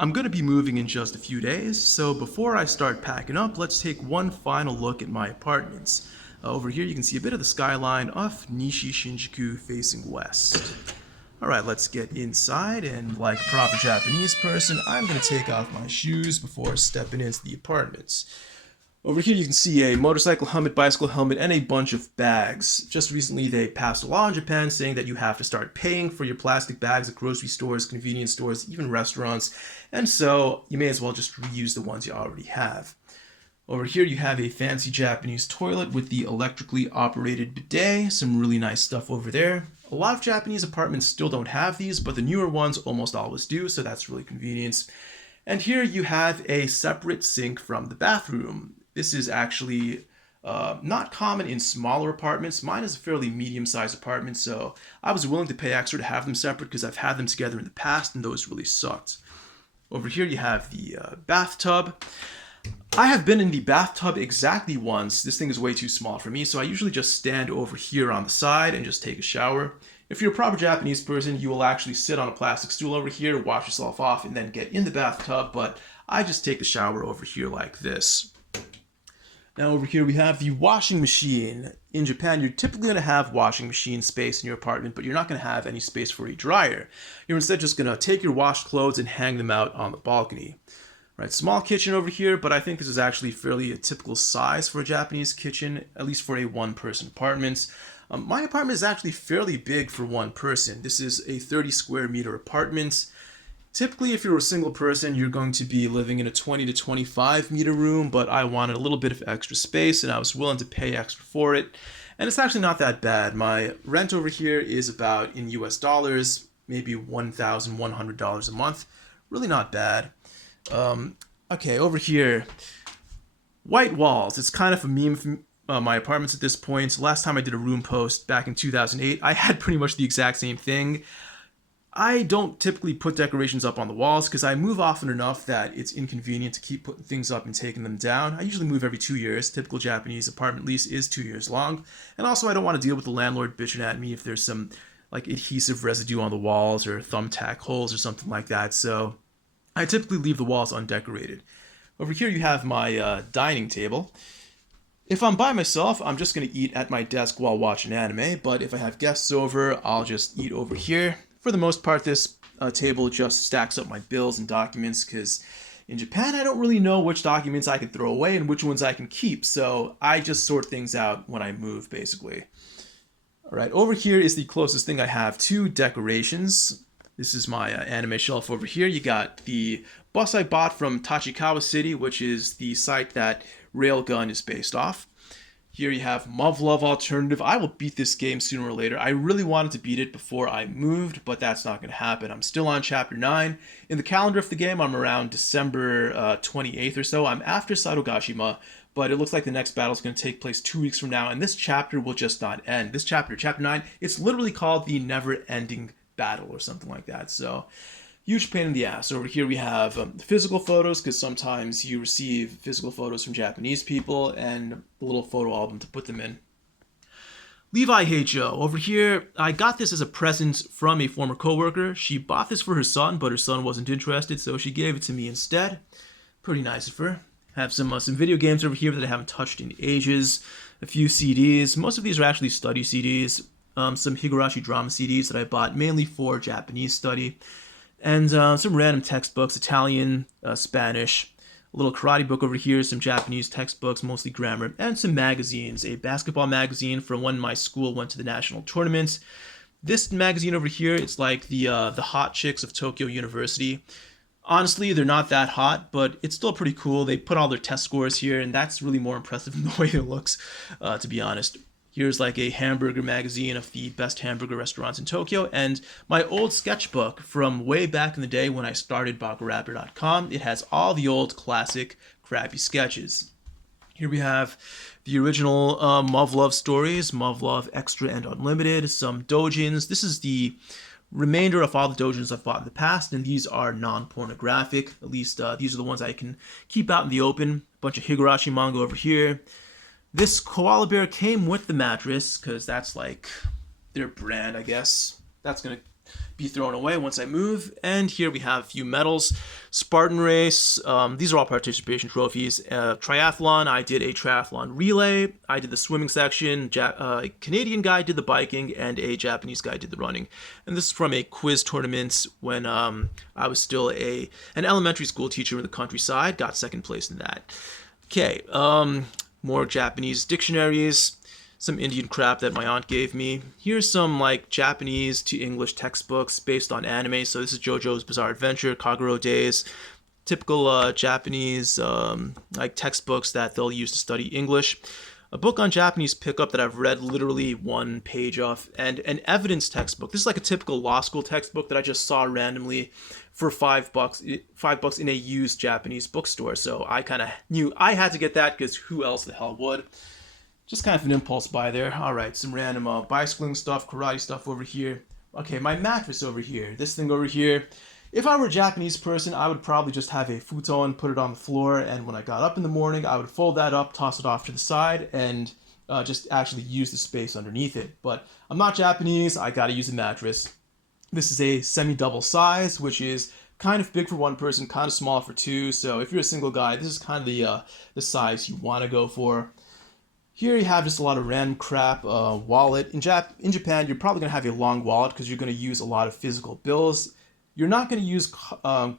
I'm going to be moving in just a few days, so before I start packing up, let's take one final look at my apartments. Over here you can see a bit of the skyline of Nishi-Shinjuku facing west. Alright, let's get inside, and like a proper Japanese person, I'm going to take off my shoes before stepping into the apartments. Over here you can see a motorcycle helmet, bicycle helmet, and a bunch of bags. Just recently they passed a law in Japan saying that you have to start paying for your plastic bags at grocery stores, convenience stores, even restaurants, and so you may as well just reuse the ones you already have. Over here you have a fancy Japanese toilet with the electrically operated bidet, some really nice stuff over there. A lot of Japanese apartments still don't have these, but the newer ones almost always do, so that's really convenient. And here you have a separate sink from the bathroom. This is actually not common in smaller apartments. Mine is a fairly medium-sized apartment, so I was willing to pay extra to have them separate because I've had them together in the past and those really sucked. Over here you have the bathtub. I have been in the bathtub exactly once. This thing is way too small for me, so I usually just stand over here on the side and just take a shower. If you're a proper Japanese person, you will actually sit on a plastic stool over here, wash yourself off, and then get in the bathtub, but I just take the shower over here like this. Now over here we have the washing machine. In Japan, you're typically going to have washing machine space in your apartment, but you're not going to have any space for a dryer. You're instead just going to take your washed clothes and hang them out on the balcony. Right, small kitchen over here, but I think this is actually fairly a typical size for a Japanese kitchen, at least for a one-person apartment. My apartment is actually fairly big for one person. This is a 30 square meter apartment. Typically, if you're a single person, you're going to be living in a 20 to 25 meter room, but I wanted a little bit of extra space and I was willing to pay extra for it. And it's actually not that bad. My rent over here is about, in US dollars, maybe $1,100 a month. Really not bad. Okay, over here, white walls. It's kind of a meme for my apartments at this point. Last time I did a room post back in 2008, I had pretty much the exact same thing. I don't typically put decorations up on the walls because I move often enough that it's inconvenient to keep putting things up and taking them down. I usually move every 2 years. Typical Japanese apartment lease is 2 years long. And also I don't want to deal with the landlord bitching at me if there's some like adhesive residue on the walls or thumbtack holes or something like that. So I typically leave the walls undecorated. Over here you have my dining table. If I'm by myself, I'm just going to eat at my desk while watching anime, but if I have guests over, I'll just eat over here. For the most part, this table just stacks up my bills and documents because in Japan, I don't really know which documents I can throw away and which ones I can keep, so I just sort things out when I move, basically. Alright, over here is the closest thing I have to decorations. This is my anime shelf over here. You got the bus I bought from Tachikawa City, which is the site that Railgun is based off. Here you have Muv-Luv Alternative. I will beat this game sooner or later. I really wanted to beat it before I moved, but that's not going to happen. I'm still on Chapter 9. In the calendar of the game, I'm around December 28th or so. I'm after Sadogashima, but it looks like the next battle is going to take place 2 weeks from now, and this chapter will just not end. This chapter, Chapter 9, it's literally called the Never-Ending Battle or something like that, so huge pain in the ass. Over here we have physical photos, because sometimes you receive physical photos from Japanese people, and a little photo album to put them in. Levi Heicho. Over here, I got this as a present from a former coworker. She bought this for her son, but her son wasn't interested, so she gave it to me instead. Pretty nice of her. Have some video games over here that I haven't touched in ages. A few CDs. Most of these are actually study CDs. Some Higurashi drama CDs that I bought mainly for Japanese study. And some random textbooks, Italian, Spanish, a little karate book over here, some Japanese textbooks, mostly grammar, and some magazines. A basketball magazine from when my school went to the national tournaments. This magazine over here, it's like the hot chicks of Tokyo University. Honestly, they're not that hot, but it's still pretty cool. They put all their test scores here, and that's really more impressive than the way it looks, to be honest. Here's like a hamburger magazine of the best hamburger restaurants in Tokyo, and my old sketchbook from way back in the day when I started Baka-Raptor.com. It has all the old classic crappy sketches. Here we have the original Muv-Luv stories, Muv-Luv Extra and Unlimited, some doujins. This is the remainder of all the doujins I've bought in the past, and these are non-pornographic. At least these are the ones I can keep out in the open. A bunch of Higurashi manga over here. This koala bear came with the mattress, because that's like their brand, I guess. That's going to be thrown away once I move. And here we have a few medals. Spartan race, these are all participation trophies. Triathlon, I did a triathlon relay. I did the swimming section. A Canadian guy did the biking, and a Japanese guy did the running. And this is from a quiz tournament when I was still an elementary school teacher in the countryside. Got second place in that. Okay, more Japanese dictionaries. Some Indian crap that my aunt gave me. Here's some like Japanese to English textbooks based on anime. So this is JoJo's Bizarre Adventure, Kagero Days, typical Japanese like textbooks that they'll use to study English. A book on Japanese pickup that I've read literally one page of, and an evidence textbook. This is like a typical law school textbook that I just saw randomly for $5 in a used Japanese bookstore. So I kind of knew I had to get that because who else the hell would? Just kind of an impulse buy there. All right, some random bicycling stuff, karate stuff over here. Okay, my mattress over here. This thing over here. If I were a Japanese person, I would probably just have a futon, put it on the floor, and when I got up in the morning, I would fold that up, toss it off to the side, and just actually use the space underneath it. But I'm not Japanese. I gotta use a mattress. This is a semi-double size, which is kind of big for one person, kind of small for two. So if you're a single guy, this is kind of the size you want to go for. Here you have just a lot of random crap. Wallet. In Japan, you're probably going to have a long wallet because you're going to use a lot of physical bills. You're not going to use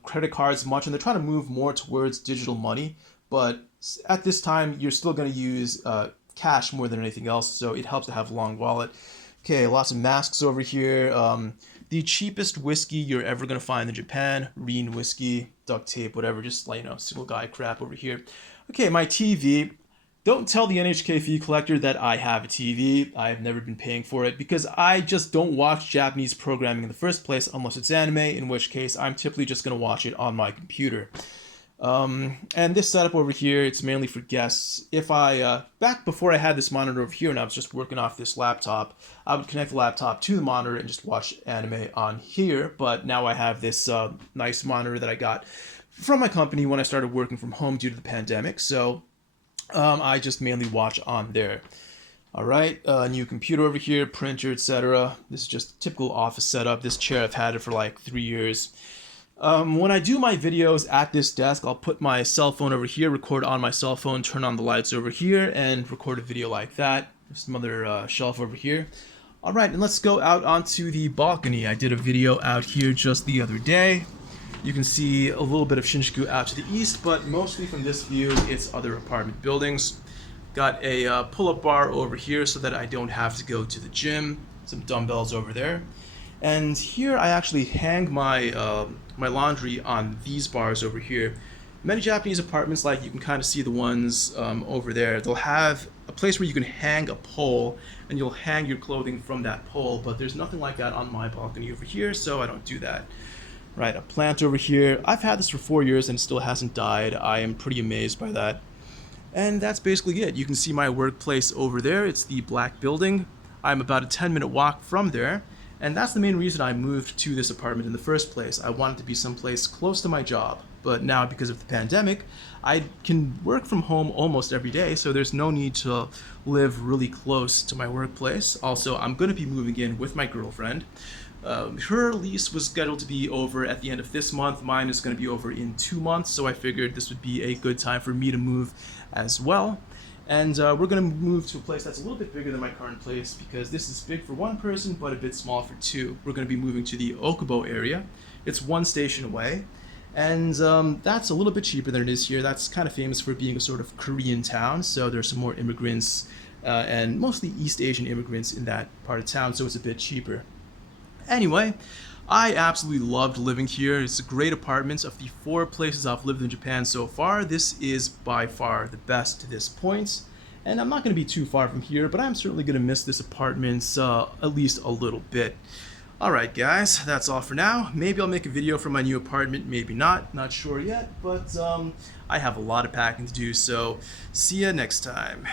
credit cards much, and they're trying to move more towards digital money. But at this time, you're still going to use cash more than anything else, so it helps to have a long wallet. Okay, lots of masks over here. The cheapest whiskey you're ever going to find in Japan. Reen whiskey, duct tape, whatever. Just, single guy crap over here. Okay, my TV. Don't tell the NHK fee collector that I have a TV. I've never been paying for it because I just don't watch Japanese programming in the first place unless it's anime, in which case I'm typically just going to watch it on my computer. And this setup over here, it's mainly for guests. If back before I had this monitor over here and I was just working off this laptop, I would connect the laptop to the monitor and just watch anime on here. But now I have this nice monitor that I got from my company when I started working from home due to the pandemic. So I just mainly watch on there. All right, new computer over here, printer, etc. This is just a typical office setup. This chair, I've had it for like 3 years. When I do my videos at this desk, I'll put my cell phone over here, record on my cell phone, turn on the lights over here, and record a video like that. There's some other shelf over here. All right, and let's go out onto the balcony. I did a video out here just the other day. You can see a little bit of Shinjuku out to the east, but mostly from this view, it's other apartment buildings. Got a pull-up bar over here so that I don't have to go to the gym. Some dumbbells over there. And here I actually hang my my laundry on these bars over here. Many Japanese apartments, like you can kind of see the ones over there, they'll have a place where you can hang a pole and you'll hang your clothing from that pole, but there's nothing like that on my balcony over here, so I don't do that. Right, a plant over here. I've had this for 4 years and it still hasn't died. I am pretty amazed by that. And that's basically it. You can see my workplace over there. It's the black building. I'm about a 10-minute walk from there. And that's the main reason I moved to this apartment in the first place. I wanted to be someplace close to my job. But now, because of the pandemic, I can work from home almost every day, so there's no need to live really close to my workplace. Also, I'm going to be moving in with my girlfriend. Her lease was scheduled to be over at the end of this month. Mine is going to be over in 2 months, so I figured this would be a good time for me to move as well. And we're going to move to a place that's a little bit bigger than my current place because this is big for one person, but a bit small for two. We're going to be moving to the Okubo area. It's 1 station away, and that's a little bit cheaper than it is here. That's kind of famous for being a sort of Korean town, so there's some more immigrants and mostly East Asian immigrants in that part of town, so it's a bit cheaper. Anyway, I absolutely loved living here. It's a great apartment. Of the 4 places I've lived in Japan so far, this is by far the best to this point. And I'm not going to be too far from here, but I'm certainly going to miss this apartment at least a little bit. Alright guys, that's all for now. Maybe I'll make a video from my new apartment, maybe not sure yet, but I have a lot of packing to do, so see ya next time.